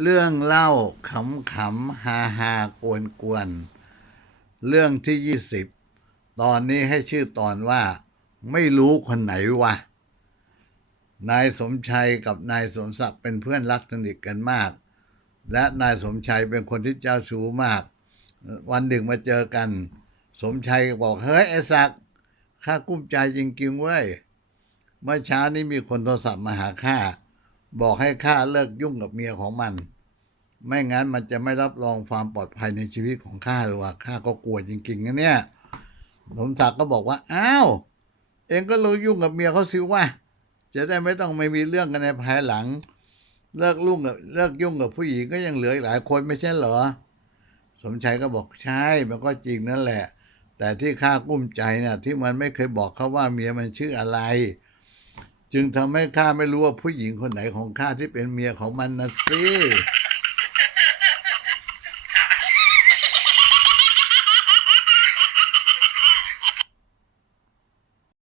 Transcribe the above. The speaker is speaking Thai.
เรื่องเล่าขำขำฮาฮากวนกวนๆเรื่องที่ยี่สิบตอนนี้ให้ชื่อตอนว่า ไม่รู้คนไหนวะ นายสมชัยกับนายสมศักดิ์เป็นเพื่อนรักสนิทกันมาก และนายสมชัยเป็นคนที่เจ้าชู้มาก วันหนึ่งมาเจอกัน สมชัยบอกเฮ้ยไอ้ศักดิ์ข้ากุ้มใจจริงๆเว้ยเมื่อเช้านี้มีคนโทรศัพท์มาหาข้า บอกให้ข้าเลิกยุ่งกับเมียของมัน ไม่งั้นมันจะไม่รับรองความปลอดภัยในชีวิตของข้าเลยว่าข้าก็กลัวจริงๆนะเนี่ยสมศักดิ์ก็บอกว่า อ้าว เองก็รู้ยุ่งกับเมียเขาสิว่า จะได้ไม่ต้องไม่มีเรื่องกันในภายหลัง เลิกลุ่งกับเลิกยุ่งกับผู้หญิงก็ยังเหลืออีกหลายคนไม่ใช่เหรอ สมชัยก็บอกใช่ มันก็จริงนั่นแหละ แต่ที่ข้ากุ้มใจเนี่ยที่มันไม่เคยบอกเขาว่าเมียมันชื่ออะไร จึงทำให้ข้าไม่รู้ว่าผู้หญิงคนไหนของข้าที่เป็นเมียของมันนะสิ